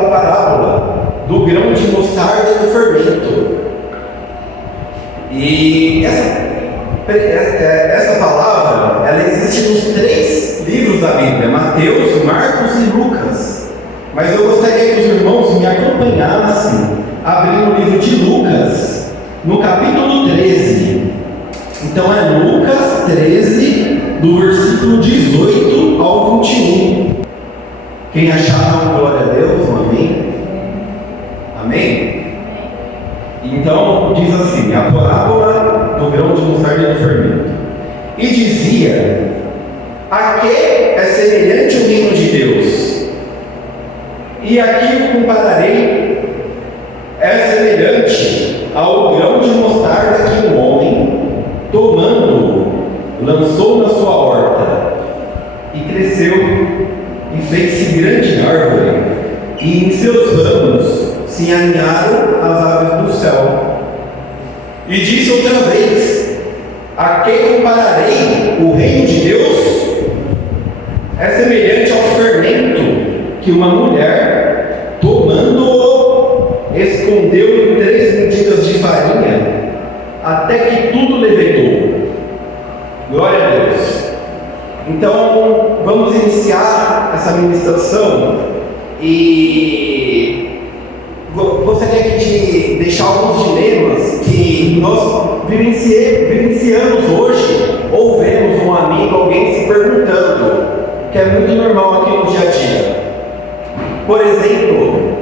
da parábola do grão de mostarda e do fermento. E essa palavra, ela existe nos 3 livros da Bíblia, Mateus, Marcos e Lucas. Mas eu gostaria que os irmãos me acompanhassem, abrindo o livro de Lucas, no capítulo 13. Então é Lucas 13, do versículo 18 ao 21. Quem achar, glória a Deus, amém? Amém? Então, diz assim, a parábola do grão de mostarda e do fermento. E dizia: a que é semelhante o reino de Deus? E aqui o compararei, é semelhante ao grão de mostarda que um homem, tomando, lançou na sua horta, e cresceu, e fez-se grande árvore, e em seus ramos se aninharam as aves do céu. E disse outra vez: a que compararei o reino de Deus? É semelhante ao fermento que uma mulher, tomando-o, escondeu em 3 medidas de farinha, até que tudo levedou. Glória a Deus. Então, vamos iniciar essa ministração e gostaria aqui de deixar alguns dilemas que nós vivenciamos hoje, ou vemos um amigo, alguém se perguntando, que é muito normal aqui no dia a dia. Por exemplo,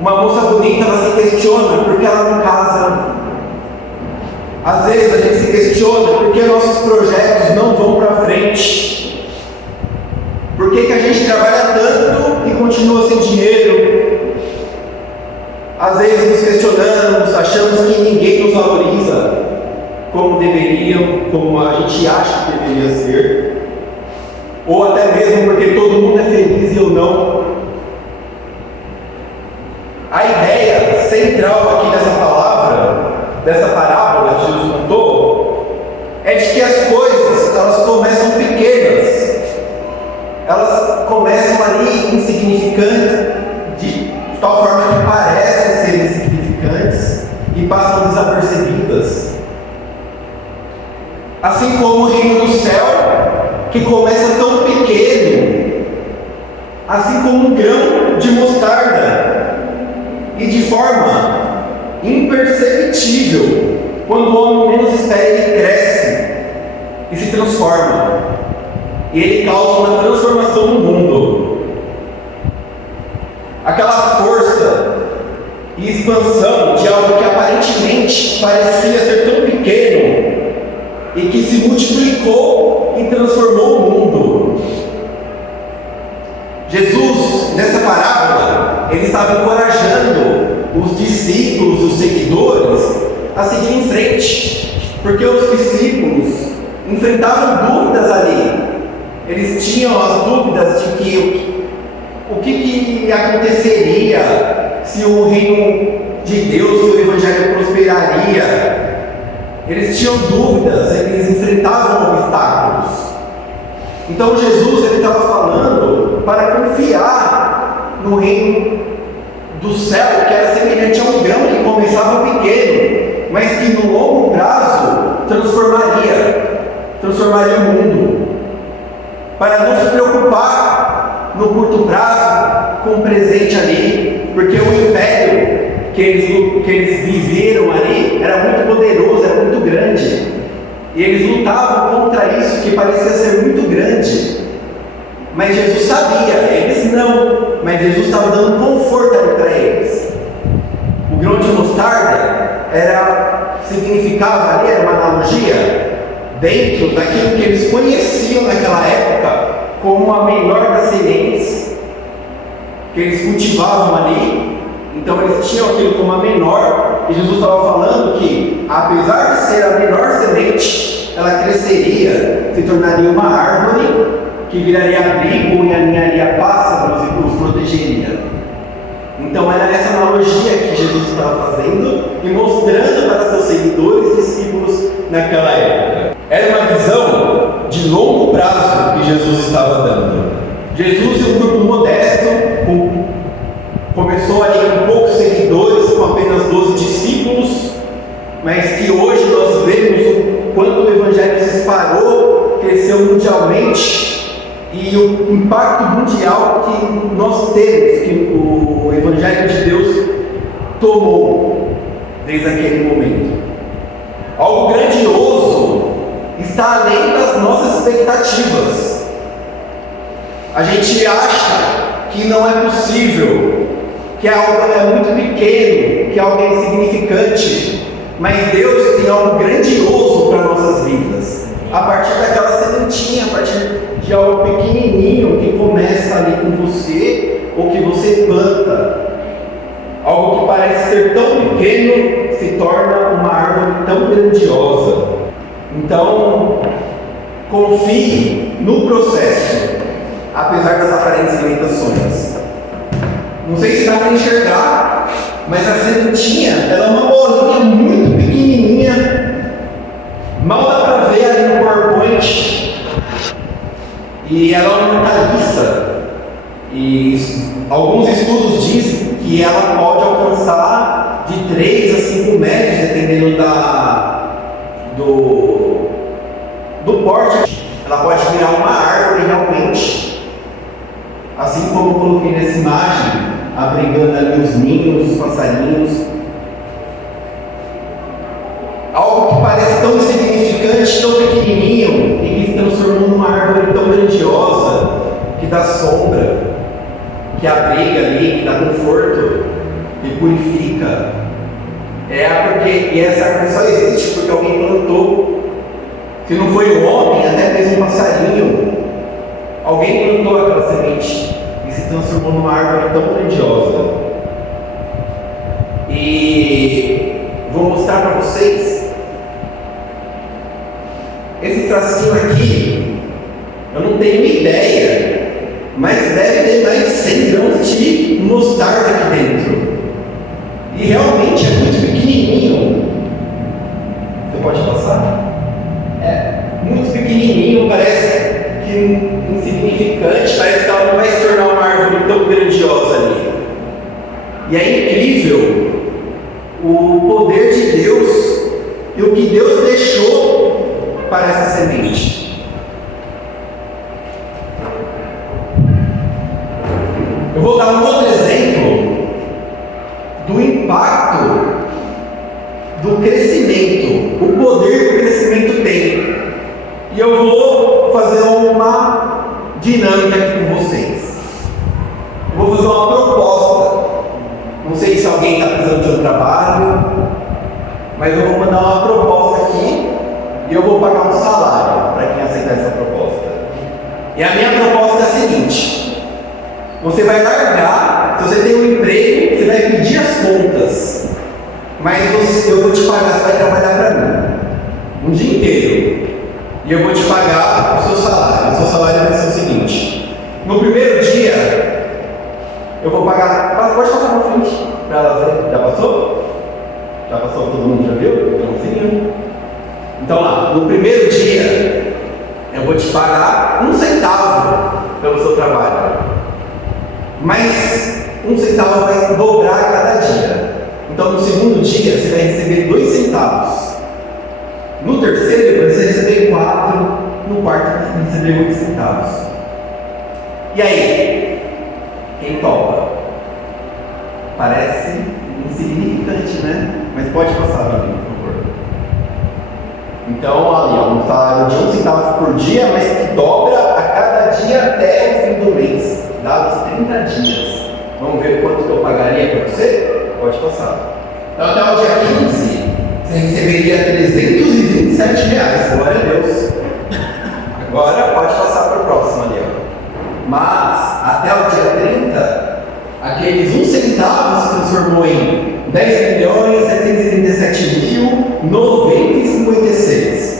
uma moça bonita, ela se questiona porque ela não casa. Às vezes a gente se questiona porque nossos projetos não vão para frente. Por que a gente trabalha tanto e continua sem dinheiro? Às vezes nos questionamos, achamos que ninguém nos valoriza como deveriam, como a gente acha que deveria ser. Ou até mesmo porque todo mundo é feliz e eu não. A ideia central aqui dessa palavra, dessa parábola que Jesus contou, é de que as coisas, elas começam pequenas, elas começam ali insignificantes, de tal forma que parecem ser insignificantes e passam desapercebidas. Assim como o reino do céu, que começa tão pequeno, assim como um grão de mostarda, e de forma imperceptível, quando o homem menos espera, ele cresce e se transforma, e ele causa uma transformação no mundo. Aquela força e expansão de algo que aparentemente parecia ser tão pequeno e que se multiplicou e transformou o mundo. Jesus, nessa parábola, ele estava encorajando os discípulos, os seguidores, a seguir em frente, porque os discípulos enfrentavam dúvidas ali. Eles tinham as dúvidas de que o que aconteceria se o reino de Deus, se o evangelho prosperaria. Eles tinham dúvidas, eles enfrentavam obstáculos. Então Jesus estava falando para confiar no reino do céu, que era semelhante a um grão que começava pequeno, mas que no longo prazo transformaria o mundo. Para não se preocupar no curto prazo com o presente ali, porque o império que eles viveram ali era muito poderoso, era muito grande, e eles lutavam contra isso que parecia ser muito grande. Mas Jesus sabia, eles não, mas Jesus estava dando conforto ali para eles. O grão de mostarda significava ali, era uma analogia dentro daquilo que eles conheciam naquela época como a menor das sementes que eles cultivavam ali. Então eles tinham aquilo como a menor, e Jesus estava falando que, apesar de ser a menor semente, ela cresceria, se tornaria uma árvore que viraria abrigo e aninharia pássaros e os protegeria. Então era essa analogia que Jesus estava fazendo e mostrando para seus seguidores e discípulos naquela época. Era uma visão de longo prazo que Jesus estava dando. Jesus e um grupo modesto, com que hoje nós vemos o quanto o Evangelho se espalhou, cresceu mundialmente, e o impacto mundial que nós temos, que o Evangelho de Deus tomou desde aquele momento. Algo grandioso está além das nossas expectativas. A gente acha que não é possível, que algo é muito pequeno, que algo é insignificante, mas Deus tem algo grandioso para nossas vidas, a partir daquela sementinha, a partir de algo pequenininho que começa ali com você, ou que você planta. Algo que parece ser tão pequeno se torna uma árvore tão grandiosa. Então, confie no processo, apesar das aparentes limitações. Não sei se dá para enxergar, mas a sementinha, ela é uma bolinha muito pequenininha, mal dá para ver ali no PowerPoint, e ela é uma hortaliça, e alguns estudos dizem que ela pode alcançar de 3 a 5 metros, dependendo do porte. Ela pode virar uma árvore realmente, assim como eu coloquei nessa imagem, abrigando ali os ninhos, os passarinhos. Algo que parece tão insignificante, tão pequenininho, e que se transformou numa árvore tão grandiosa, que dá sombra, que abriga ali, que dá conforto, que purifica. E essa árvore só existe porque alguém plantou. Se não foi o homem, até mesmo um passarinho, alguém plantou aquela semente e se transformou numa árvore tão grandiosa. E vou mostrar para vocês esse tracinho aqui. Eu não tenho ideia, mas deve ter mais de 100 grãos de mostarda aqui dentro. E realmente é muito pequenininho. Você pode passar? Muito pequenininho, parece que insignificante, parece que ela não vai se tornar uma árvore tão grandiosa ali. E é incrível o poder de Deus e o que Deus deixou para essa semente. Eu vou dar um outro exemplo do impacto do crescimento, o poder que o crescimento tem. E eu vou fazer uma dinâmica aqui com vocês. Eu vou fazer uma proposta. Não sei se alguém está precisando de um trabalho, mas eu vou mandar uma proposta aqui e eu vou pagar um salário para quem aceitar essa proposta. E a minha proposta é a seguinte: você vai largar, se você tem um emprego, você vai pedir as contas, mas eu vou te pagar, você vai trabalhar para mim um dia inteiro. E eu vou te pagar o seu salário. O seu salário vai ser o seguinte: no primeiro dia, eu vou pagar. Pode passar para frente para ela ver. Já passou? Já passou? Todo mundo já viu? Eu não sei. Então lá, no primeiro dia, eu vou te pagar 1 centavo pelo seu trabalho. Mas 1 centavo vai dobrar a cada dia. Então no segundo dia, você vai receber 2 centavos. No terceiro, depois você receber 4, no quarto você vai receber 8 centavos. E aí? Quem topa? Parece insignificante, né? Mas pode passar para mim, por favor. Então, ali, um salário de 1 centavo por dia, mas que dobra a cada dia até o fim do mês, dados 30 dias. Vamos ver quanto que eu pagaria para você? Pode passar. Então, até o dia 15, você receberia R$327, glória a Deus. Agora pode passar para o próximo ali, ó. Mas até o dia 30, aqueles 1 centavo se transformou em 10.737.090,56.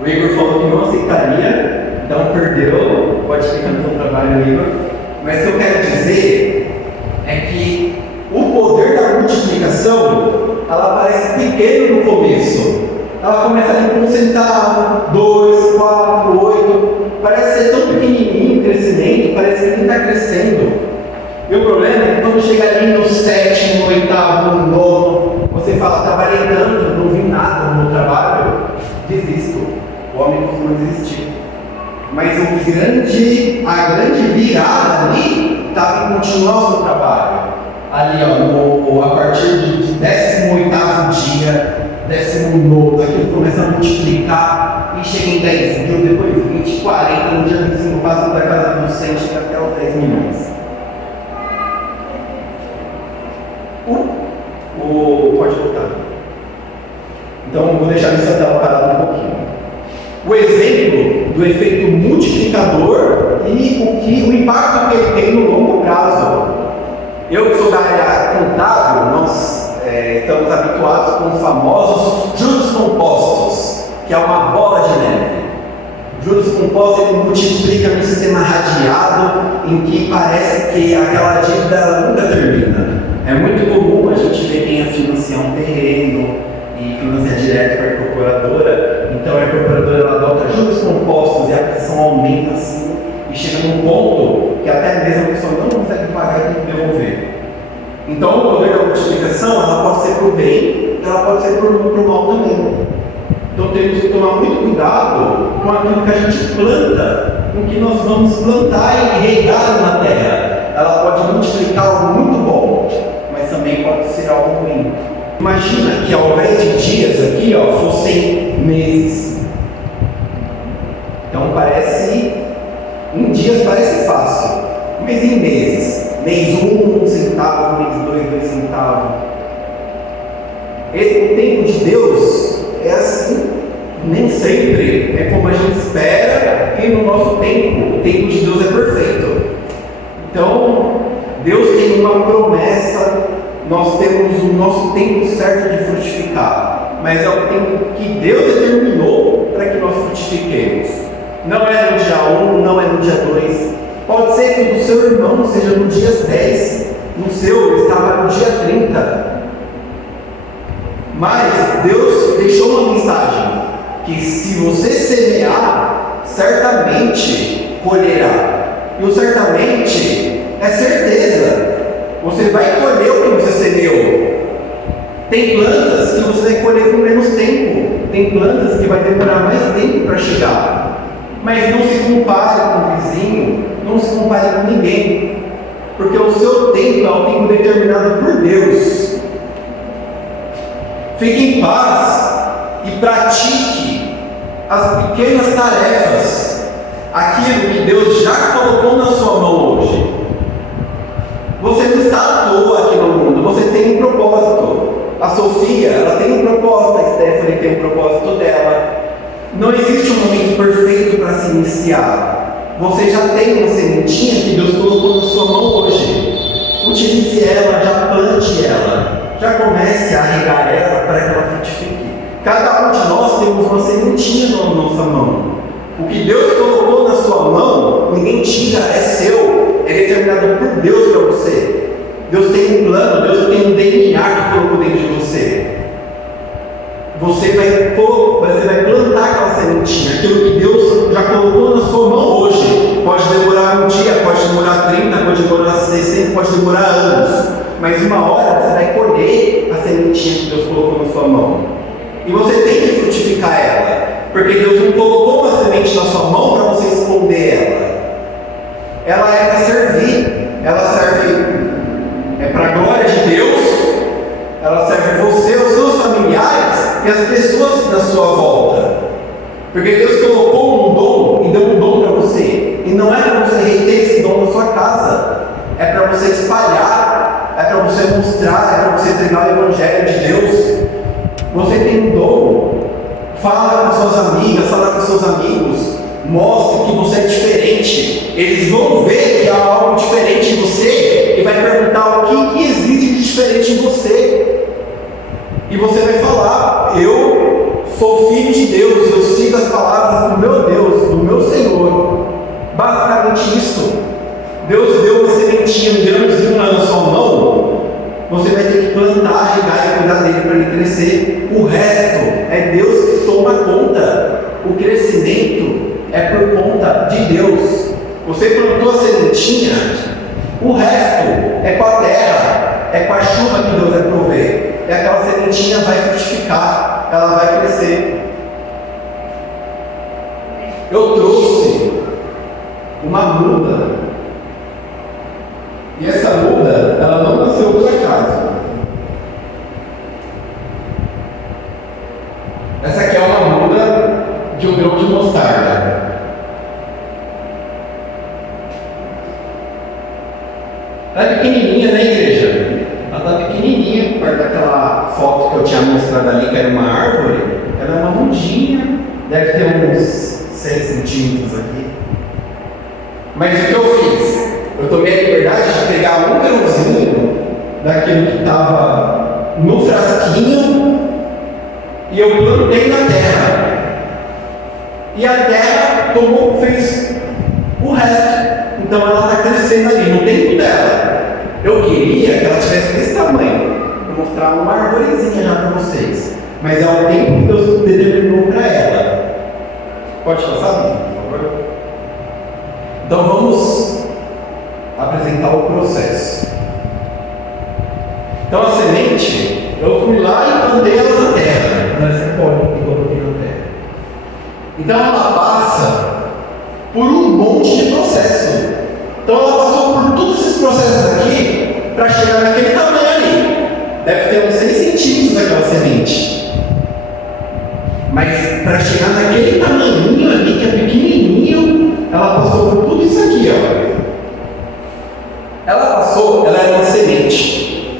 O Igor falou que não aceitaria, então perdeu. Pode ficar no seu trabalho, Igor. Mas o que eu quero dizer é que o poder da multiplicação, ela parece pequeno no começo. Ela começa ali com 1 centavo, 2, 4, 8. Parece ser tão pequenininho o crescimento, parece que nem está crescendo. E o problema é que quando chega ali no 7º, no 8º, no 9º, você fala: trabalhei tanto, não vi nada, trabalho, desisto. O homem costuma desistir. Mas a grande virada ali estava em continuar o seu trabalho. Ali, a partir do 18º dia, 19º, aquilo começa a multiplicar e chega em 10 mil, depois 20, 40, no dia 25 passa da casa dos 100, chega até os 10 milhões. Pode voltar. Então, vou deixar essa tela parada um pouquinho. O exemplo do efeito multiplicador e o impacto que ele tem no longo prazo. Eu que sou da área contábil, nós estamos habituados com os famosos juros compostos, que é uma bola de neve. Juros compostos ele multiplica no sistema radiado, em que parece que aquela dívida ela nunca termina. É muito comum a gente ver quem financia um terreno e financia direto para a incorporadora. Então a incorporadora ela adota juros compostos e a aquisição aumenta assim e chega num ponto que até mesmo a pessoa não consegue pagar e tem que devolver. Então o poder da multiplicação ela pode ser para o bem, ela pode ser para o mal também. Então temos que tomar muito cuidado com aquilo que a gente planta, com o que nós vamos plantar e regar na terra. Ela pode multiplicar algo muito bom, mas também pode ser algo ruim. Imagina que ao invés de dias aqui, fossem meses. Então em dias parece fácil, mas em meses. Mês 1, 1 centavo, mês 2, 2 centavos. O tempo de Deus é assim, nem sempre é como a gente espera e no nosso tempo. O tempo de Deus é perfeito. Então, Deus tem uma promessa, nós temos o nosso tempo certo de frutificar, mas é o tempo que Deus determinou para que nós frutifiquemos. Não é no dia 1, não é no dia 2, pode ser que o do seu irmão seja no dia 10, no seu estava no dia 30, mas Deus deixou uma mensagem, que se você semear, certamente colherá. E o certamente é certeza. Você vai colher o que você semeou. Tem plantas que você vai colher com menos tempo. Tem plantas que vai demorar mais tempo para chegar. Mas não se compare com o vizinho, não se compare com ninguém. Porque o seu tempo é o tempo determinado por Deus. Fique em paz e pratique as pequenas tarefas. Aquilo que Deus já colocou na sua mão hoje. Você não está à toa aqui no mundo, você tem um propósito. A Sofia, ela tem um propósito, a Stephanie tem um propósito dela. Não existe um momento perfeito para se iniciar. Você já tem uma sementinha que Deus colocou na sua mão hoje. Utilize ela, já plante ela, já comece a regar ela para que ela frutifique. Cada um de nós temos uma sementinha na nossa mão. O que Deus colocou na sua mão, ninguém tira, é seu, é determinado por Deus para você. Deus tem um plano, Deus tem um DNA que colocou dentro de você. Você vai plantar aquela sementinha, aquilo que Deus já colocou na sua mão hoje. Pode demorar um dia, pode demorar 30, pode demorar 60, pode demorar anos. Mas uma hora você vai colher a sementinha que Deus colocou na sua mão. E você tem que frutificar ela. Porque Deus não colocou uma semente na sua mão para você esconder ela. Ela é para servir. Ela serve para a glória de Deus. Ela serve você, os seus familiares e as pessoas da sua volta. Porque Deus colocou um dom e deu um dom para você. E não é para você reter esse dom na sua casa. É para você espalhar. É para você mostrar. É para você entregar o Evangelho de Deus. Você tem um dom. Fala com suas amigas, fala com seus amigos, mostre que você é diferente. Eles vão ver que há algo diferente em você e vai perguntar o que existe de diferente em você. E você vai falar: eu sou filho de Deus, eu sigo as palavras do meu Deus, do meu Senhor. Basicamente isso. Deus deu uma sementinha, um grãozinho na sua mão. Você vai ter que plantar, regar e cuidar dele para ele crescer. O resto é Deus que toma conta. O crescimento é por conta de Deus. Você plantou a sementinha, o resto é com a terra, é com a chuva que Deus vai prover. É aquela sementinha sementinha vai frutificar, ela vai crescer. Eu trouxe uma muda, e essa muda, ela não nasceu por acaso. Essa aqui é uma muda de um grão de mostarda. Ela é pequenininha, né, igreja? Ela está pequenininha, perto daquela foto que eu tinha mostrado ali, que era uma árvore. Ela é uma mudinha, deve ter uns 6 centímetros aqui. Mas o que eu fiz? Eu tomei a liberdade de pegar um grãozinho daquilo que estava no frasquinho e eu plantei na terra. E a terra fez o resto. Então ela está crescendo ali no tempo dela. Eu queria que ela tivesse desse tamanho. Vou mostrar uma arvorezinha já para vocês. Mas é o tempo que Deus determinou para ela. Pode passar, por favor? Então vamos apresentar o processo. Então a semente, eu fui lá e plantei ela na terra. Nessa corda que eu coloquei na terra. Então ela passa por um monte de processo. Então ela passou por todos esses processos aqui para chegar naquele tamanho ali. Deve ter uns 6 centímetros aquela semente. Mas para chegar naquele tamanhinho ali, que é pequenininho, ela passou por tudo isso aqui, ó. Ela era uma semente.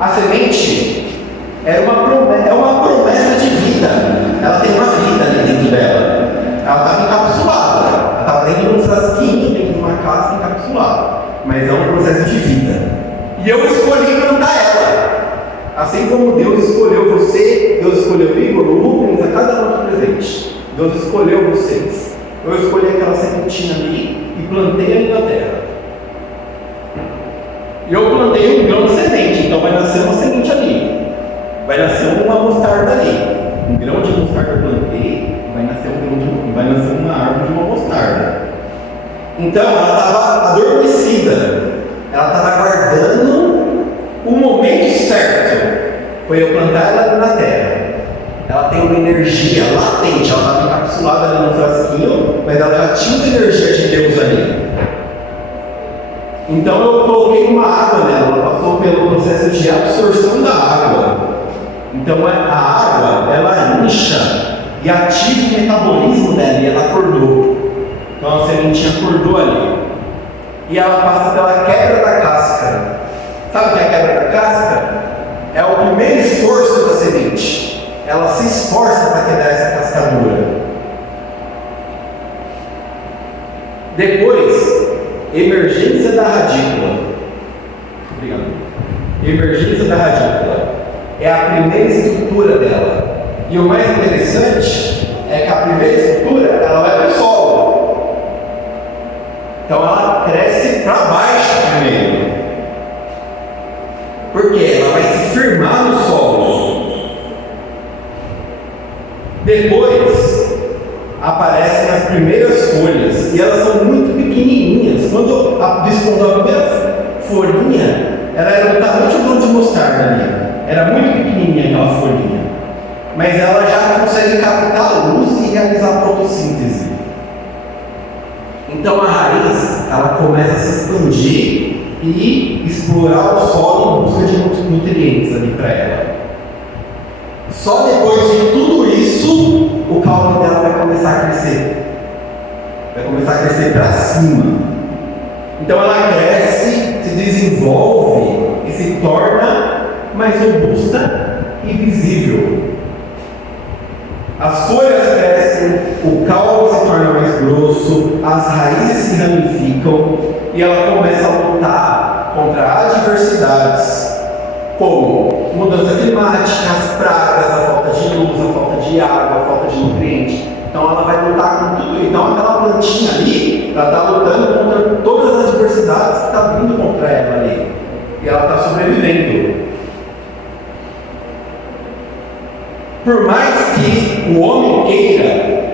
A semente é uma promessa de vida. Ela tem uma vida ali dentro dela. Ela estava encapsulada. Ela estava dentro de um frasquinho, dentro de uma casca encapsulada. Mas é um processo de vida. E eu escolhi plantar ela. Assim como Deus escolheu você, Deus escolheu o Igor, o Rubens, a cada um aqui presente. Deus escolheu vocês. Eu escolhi aquela sementinha ali e plantei ali na terra. E eu plantei um grão de semente, então vai nascer uma semente ali. Vai nascer uma mostarda ali. Um grão de mostarda eu plantei, vai nascer uma árvore de uma mostarda. Então ela estava adormecida. Ela estava aguardando o momento certo. Foi eu plantar ela na terra. Ela tem uma energia latente, ela estava encapsulada ali no frasquinho, mas ela já tinha uma energia de Deus ali. Então eu coloquei uma água nela, ela passou pelo processo de absorção da água. Então a água, ela incha e ativa o metabolismo dela e ela acordou. Então a sementinha acordou ali. E ela passa pela quebra da casca. Sabe o que é a quebra da casca? É o primeiro esforço da semente. Ela se esforça para quebrar essa cascadura. Depois, emergência da radícula. Obrigado. Emergência da radícula é a primeira estrutura dela. E o mais interessante é que a primeira estrutura ela vai para o solo. Então ela cresce para baixo primeiro. Porque ela vai se firmar no solo. Depois aparecem as primeiras folhas e elas são muito pequenininhas. Quando despontou a primeira folhinha, ela era do tamanho de um grão de mostarda ali. Era muito pequenininha aquela folhinha. Mas ela já consegue captar a luz e realizar a fotossíntese. Então a raiz ela começa a se expandir e explorar o solo em busca de nutrientes ali para ela. Só depois de tudo isso, o caule dela vai começar a crescer. Vai começar a crescer para cima. Então ela cresce, se desenvolve e se torna mais robusta e visível. As folhas crescem, o caule se torna mais grosso, as raízes se ramificam e ela começa a lutar contra adversidades, como mudança climática, as pragas, a falta de luz, a falta de água, a falta de nutrientes. Então ela vai lutar com tudo. Então aquela plantinha ali, ela está lutando contra todas as adversidades que estão vindo contra ela ali. E ela está sobrevivendo. Por mais que o homem queira,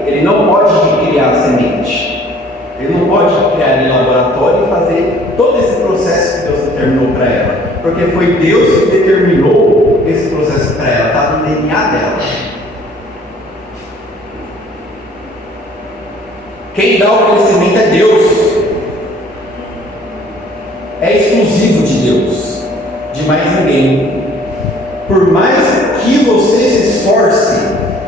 ele não pode recriar a semente. Ele não pode criar em laboratório e fazer todo esse processo que Deus determinou para ela. Porque foi Deus que determinou esse processo para ela, está no DNA dela. Quem dá o crescimento é Deus. É exclusivo de Deus, de mais ninguém. Por mais que você se esforce,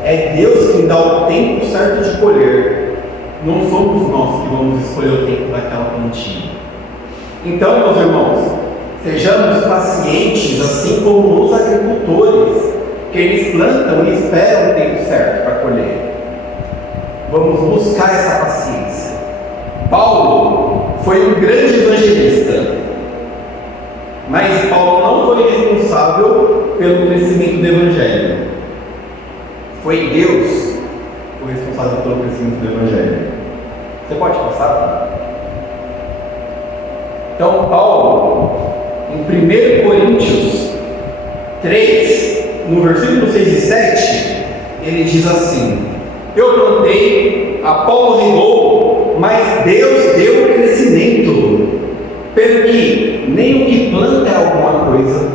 é Deus quem dá o tempo certo de colher. Não somos nós que vamos escolher o tempo daquela plantinha. Então, meus irmãos, sejamos pacientes, assim como os agricultores, que eles plantam e esperam o tempo certo para colher. Vamos buscar essa paciência. Paulo foi um grande evangelista, mas Paulo não foi responsável pelo crescimento do evangelho. Foi Deus o responsável pelo crescimento do evangelho. Você pode passar? Então, Paulo, em 1 Coríntios 3, no versículo 6 e 7, ele diz assim: eu plantei, Apolo regou, mas Deus deu o crescimento. Pelo que nem o que planta é alguma coisa,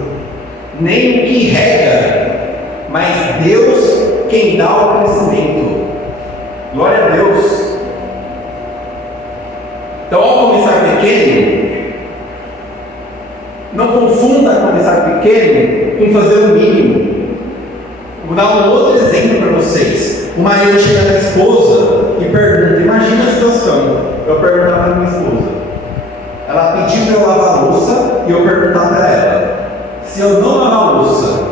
nem o que rega, mas Deus quem dá o crescimento. Glória a Deus. Então, ao começar pequeno, não confunda começar pequeno com fazer o mínimo. Vou dar um outro exemplo para vocês. O marido chega na esposa e pergunta, imagina a situação, eu perguntava para minha esposa, ela pediu para eu lavar a louça e eu perguntava para ela, se eu não lavar a louça,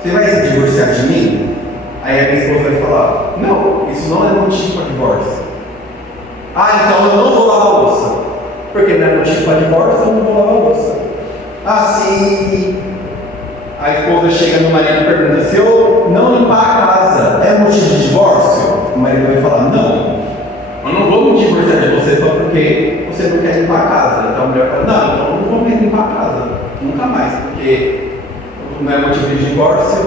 você vai se divorciar de mim? Aí a minha esposa vai falar, não, isso não é motivo para divórcio. Ah, então eu não vou lavar a louça, porque não é motivo para divórcio, eu não vou lavar a louça. Ah, se a esposa chega no marido e pergunta, se eu não limpar a casa, é motivo de divórcio? O marido vai falar, não, eu não vou me divorciar de você só porque você não quer limpar a casa. Então a mulher fala, não, então eu não vou mais limpar a casa, nunca mais, porque não é motivo de divórcio.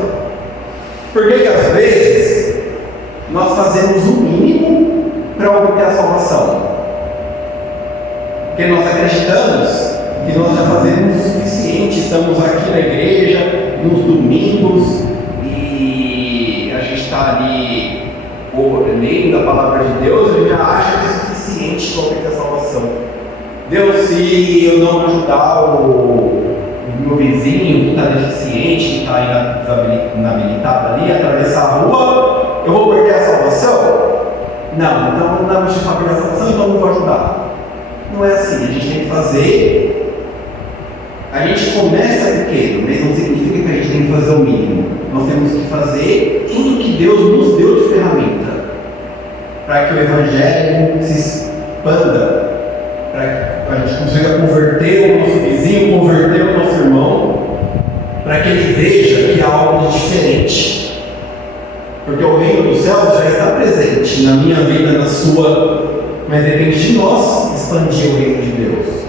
Por que às vezes nós fazemos o mínimo para obter a salvação? Porque nós acreditamos que nós já fazemos o suficiente, estamos aqui na igreja, nos domingos, e a gente está ali lendo a palavra de Deus, a gente já acha que é suficiente para obter a salvação. Deus, se eu não ajudar o meu vizinho que está deficiente, que está inabilitado ali, atravessar a rua, eu vou perder a salvação? Não, então não dá motivo para perder a salvação, então eu não vou ajudar. Não é assim, a gente tem que fazer. A gente começa pequeno, mas não significa que a gente tem que fazer o mínimo. Nós temos que fazer tudo que Deus nos deu de ferramenta para que o Evangelho se expanda, para que a gente consiga converter o nosso vizinho, converter o nosso irmão, para que ele veja que há algo de diferente. Porque o reino dos céus já está presente na minha vida, na sua, mas depende de nós expandir o reino de Deus.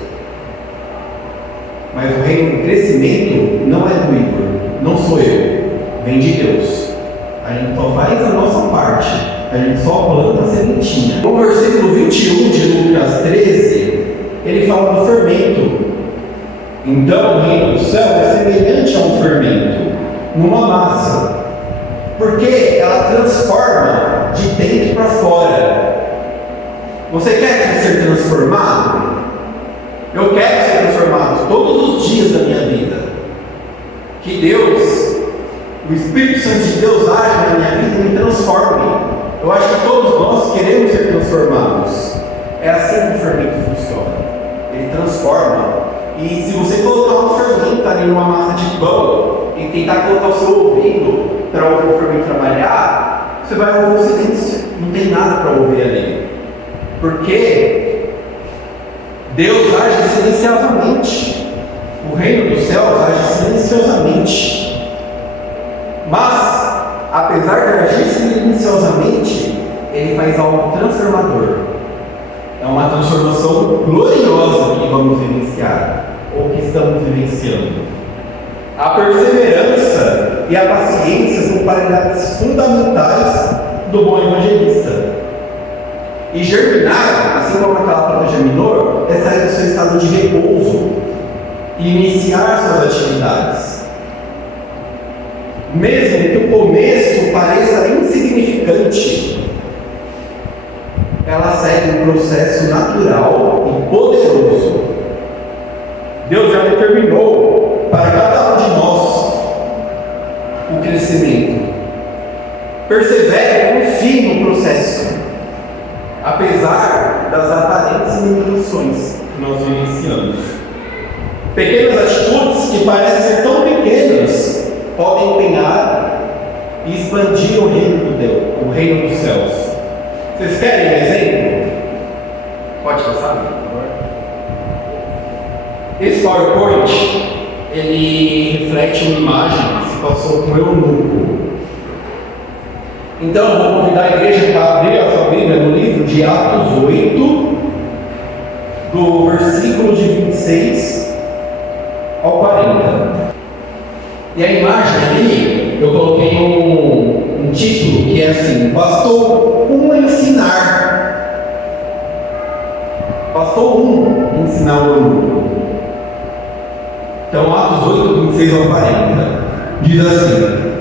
Mas o reino do crescimento não é do Igor, não sou eu, vem de Deus. A gente só faz a nossa parte, a gente só planta a sementinha. No versículo 21 de Lucas 13, ele fala do fermento. Então o reino do céu é semelhante a um fermento, numa massa, porque ela transforma de dentro para fora. Você quer ser transformado? Eu quero ser transformado todos os dias da minha vida. Que Deus, o Espírito Santo de Deus age na minha vida e me transforme. Eu acho que todos nós queremos ser transformados. É assim que o fermento funciona. Ele transforma. E se você colocar um fermento ali numa massa de pão e tentar colocar o seu ouvido para ouvir o fermento trabalhar, você vai ouvir o silêncio. Não tem nada para ouvir ali. Porque Deus age silenciosamente. O reino dos céus age silenciosamente. Mas, apesar de agir silenciosamente, ele faz algo transformador. É uma transformação gloriosa que vamos vivenciar, ou que estamos vivenciando. A perseverança e a paciência são qualidades fundamentais do bom evangelista. E germinar, assim como aquela planta germinou, é sair do seu estado de repouso e iniciar suas atividades. mesmo que o começo pareça insignificante, ela segue um processo natural e poderoso. Deus já determinou para cada um de nós o crescimento. Persevere, confie no processo, apesar das aparentes limitações que nós vivenciamos. Pequenas atitudes que parecem ser tão pequenas podem empenhar e expandir o reino dos céus. Vocês querem um exemplo? Pode passar, por favor. Esse PowerPoint, ele reflete uma imagem que se passou com o eunuco. Então, eu vou convidar a igreja para abrir a sua Bíblia no livro de Atos 8, do versículo de 26 ao 40. E a imagem ali, eu coloquei um título que é assim: bastou um ensinar. Bastou um ensinar o eunuco. Então, Atos 8, 26 ao 40, diz assim: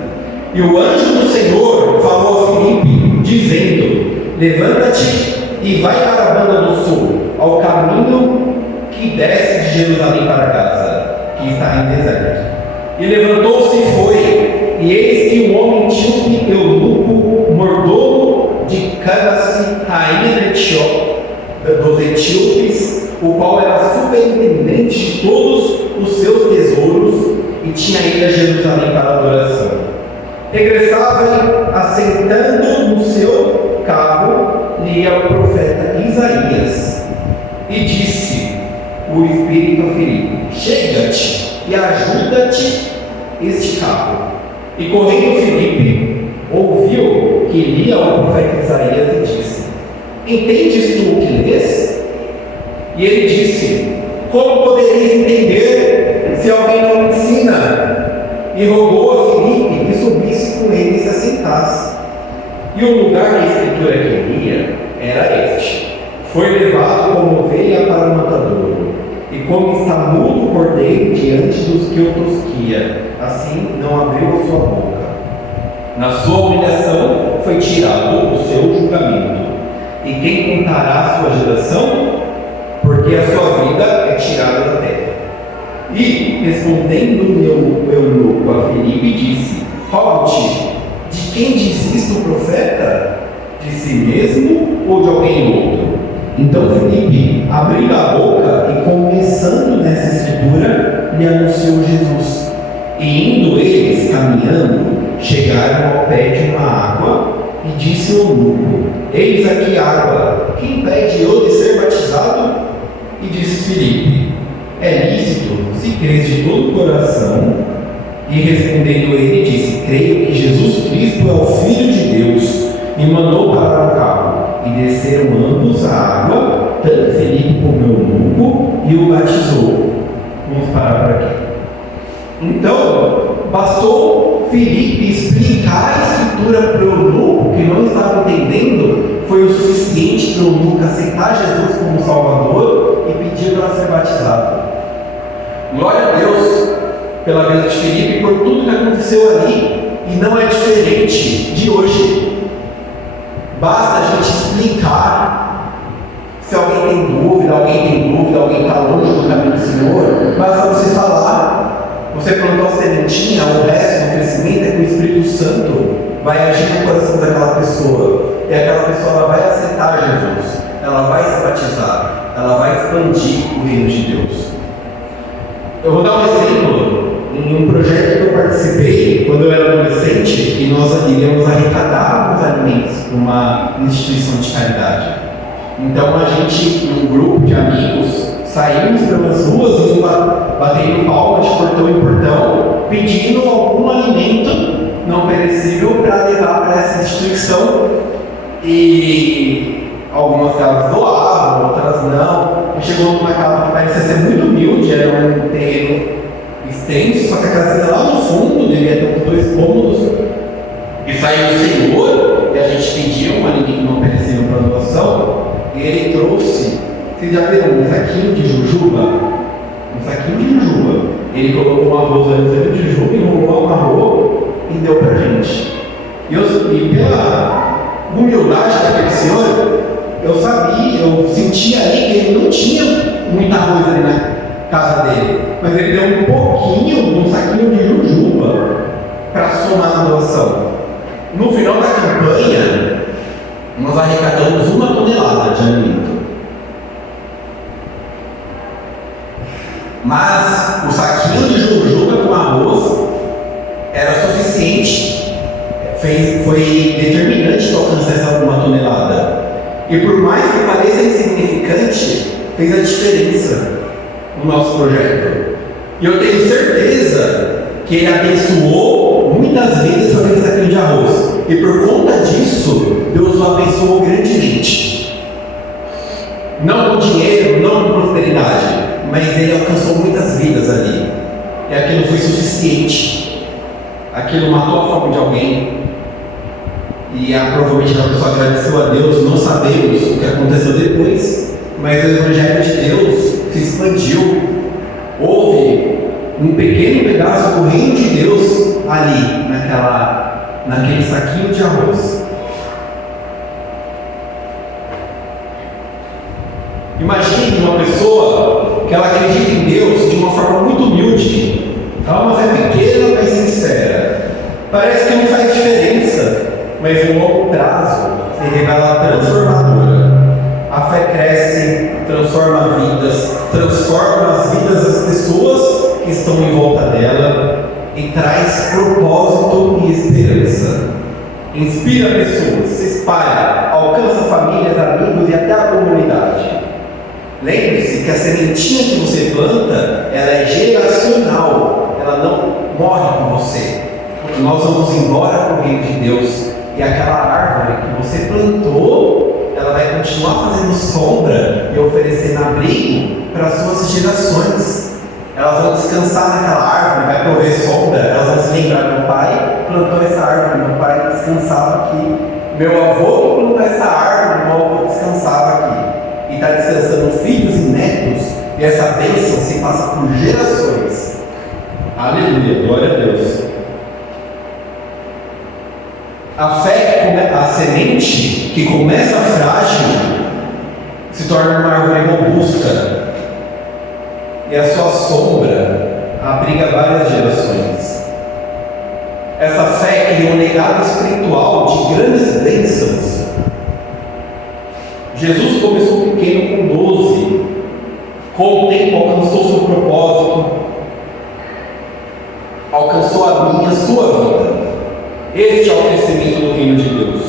e o anjo do Senhor falou a Filipe, dizendo: levanta-te e vai para a banda do sul, ao caminho que desce de Jerusalém para Gaza, que está em deserto. E levantou-se e foi, e eis que um homem etíope, eunuco, mordomo de Canace, rainha dos etíopes, o qual era superintendente de todos os seus tesouros, e tinha ido a Jerusalém para a adoração. Regressava assentando no seu carro, lia o profeta Isaías, e disse o Espírito a Filipe: chega-te e ajuda-te este carro. E correndo Filipe, ouviu que lia o profeta Isaías e disse: entendes tu o que lês? E ele disse: como podereis entender se alguém não me ensina? E rogou a Filipe que subisse com ele e se assentasse. E o lugar da escritura que ele lia era este: foi levado como ovelha para o matadouro, e como está mudo o cordeiro diante dos que o tosquia, assim não abriu a sua boca. Na sua humilhação foi tirado o seu julgamento. E quem contará a sua geração? Porque a sua vida é tirada da terra. E, respondendo o eunuco a Filipe, disse: rogo-te, de quem diz isto o profeta? De si mesmo ou de alguém outro? Então Filipe, abrindo a boca e começando nessa escritura, lhe anunciou Jesus. E indo eles caminhando, chegaram ao pé de uma água, e disse o eunuco: eis aqui água, que impede eu de ser batizado? E disse Filipe: é lícito, se crês de todo o coração. E respondendo ele, disse: creio que Jesus Cristo é o Filho de Deus. E mandou parar o carro, e desceram ambos a água, tanto Filipe como o eunuco, e o batizou. Vamos parar por aqui. Então, bastou Filipe explicar a escritura para o eunuco, que não estava entendendo, foi o suficiente para o eunuco aceitar Jesus como Salvador e pedir para ser batizado. Glória a Deus pela vida de Filipe e por tudo que aconteceu ali, e não é diferente de hoje. Basta a gente explicar. Se alguém tem dúvida, alguém está longe do caminho do Senhor, basta você falar. Você plantou a sementinha, o resto do crescimento é que o Espírito Santo vai agir no coração daquela pessoa, e aquela pessoa ela vai aceitar Jesus, ela vai se batizar, ela vai expandir o reino de Deus. Eu vou dar um exemplo em um projeto que eu participei quando eu era adolescente, e nós iríamos arrecadar alguns alimentos para uma instituição de caridade. Então a gente, num grupo de amigos, saímos pelas ruas e batendo palmas de portão em portão, pedindo algum alimento não perecível para levar para essa instituição. E algumas casas doavam, outras não. E chegou numa casa que parecia ser muito humilde, era um terreno extenso, só que a casinha lá no fundo devia ter uns 2 cômodos. E saiu o Senhor, e a gente pediu um alimento não perecível para doação, e ele trouxe, vocês já viram, um saquinho de jujuba? Um saquinho de jujuba. Ele colocou um arroz ali de jujuba, enrolou, amarrou, e deu para a gente. E pela humildade daquele senhor, eu sabia, eu sentia ali que ele não tinha muita coisa ali na casa dele, mas ele deu um pouquinho, um saquinho de jujuba para somar na doação. No final da campanha, nós arrecadamos 1 tonelada de alimento. Mas o saquinho de jujuba com arroz era suficiente, foi determinante para alcançar essa 1 tonelada. E por mais que pareça insignificante, fez a diferença no nosso projeto. E eu tenho certeza que ele abençoou muitas vidas com aquele saquinho de arroz. E por conta disso, Deus o abençoou grandemente. Não com dinheiro, não com prosperidade, mas ele alcançou muitas vidas ali. E aquilo foi suficiente. Aquilo matou a fome de alguém. E provavelmente a pessoa agradeceu a Deus. Não sabemos o que aconteceu depois, mas o Evangelho de Deus se expandiu. Houve um pequeno pedaço do reino de Deus ali, naquele saquinho de arroz. Imagine uma pessoa que ela acredita em Deus de uma forma muito humilde. Ela é uma fé pequena, mas sincera. Parece que não faz diferença, mas em longo prazo se revela transformadora. A fé cresce, transforma vidas, transforma as vidas das pessoas que estão em volta dela e traz propósito e esperança. Inspira pessoas, se espalha, alcança famílias, amigos e até a comunidade. Lembre-se que a sementinha que você planta, ela é geracional, ela não morre com você. Nós vamos embora com o reino de Deus e aquela árvore que você plantou, ela vai continuar fazendo sombra e oferecendo abrigo para as suas gerações. Elas vão descansar naquela árvore, vai prover sombra, elas vão se lembrar: meu pai plantou essa árvore, meu pai descansava aqui, meu avô plantou essa árvore, meu avô descansava aqui. E está descansando filhos e netos, e essa bênção se passa por gerações. Aleluia, glória a Deus. A fé, a semente que começa frágil, se torna uma árvore robusta, e a sua sombra abriga várias gerações. Essa fé cria um legado espiritual de grandes bênçãos. Jesus começou pequeno com 12, com o tempo alcançou seu propósito, alcançou a minha, sua vida. Este é o crescimento do reino de Deus.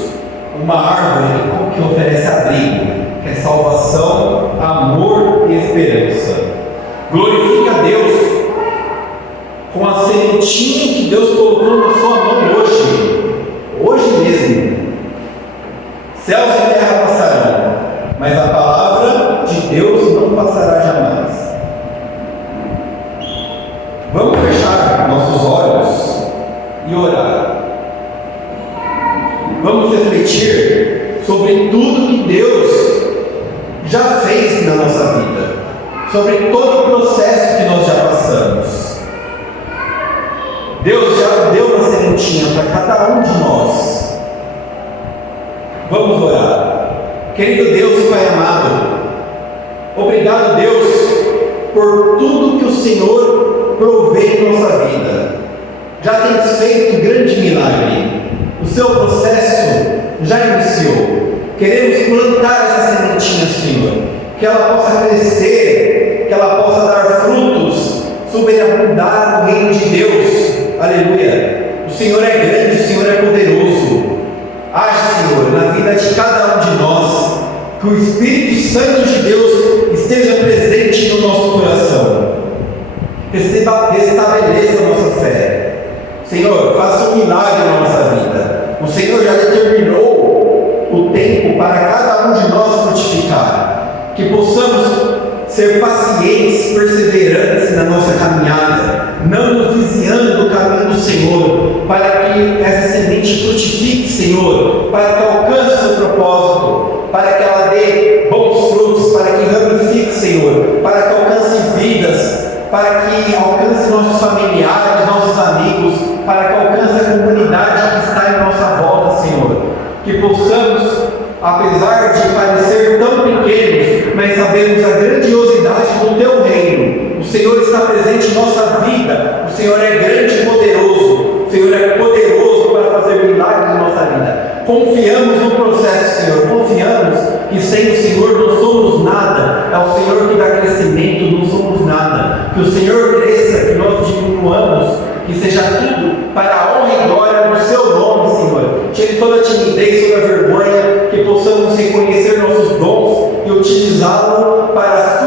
Uma árvore que oferece abrigo, que é salvação, amor e esperança. Glorifica a Deus com a sementinha que Deus colocou na sua mão hoje mesmo. Céus e terra passarão, mas a palavra de Deus não passará jamais. Vamos fechar nossos olhos e orar. Vamos refletir sobre tudo que Deus já fez na nossa vida, sobre todo o processo que nós já passamos. Deus já deu uma sementinha para cada um de nós. Vamos orar. Querido Deus, Pai amado, obrigado, Deus, por tudo que o Senhor provê em nossa vida. Já tem feito um grande milagre. O seu processo já iniciou. Queremos plantar essa sementinha, Senhor, que ela possa crescer, que ela possa dar frutos, superabundar no reino de Deus. Aleluia. O Senhor é grande, o Senhor é poderoso. Age, Senhor, na vida de cada um de nós, que o Espírito Santo de Deus esteja presente no nosso coração. Restabeleça a nossa fé. Senhor, faça um milagre na nossa vida. O Senhor já determinou o tempo para cada um de nós frutificar. Que possamos ser pacientes, perseverantes na nossa caminhada, não nos desviando do caminho do Senhor, para que essa semente frutifique, Senhor, para que alcance o seu propósito, para que ela dê bons frutos, para que ramifique, Senhor, para que alcance vidas, para que alcance nossos familiares, nossos amigos, para que alcance a comunidade presente em nossa vida. O Senhor é grande e poderoso. O Senhor é poderoso para fazer milagres em nossa vida. Confiamos no processo, Senhor. Confiamos que sem o Senhor não somos nada. É o Senhor que dá crescimento, não somos nada. Que o Senhor cresça, que nós diminuamos, que seja tudo para a honra e glória do Seu nome, Senhor. Tire toda a timidez, toda a vergonha, que possamos reconhecer nossos dons e utilizá-los para a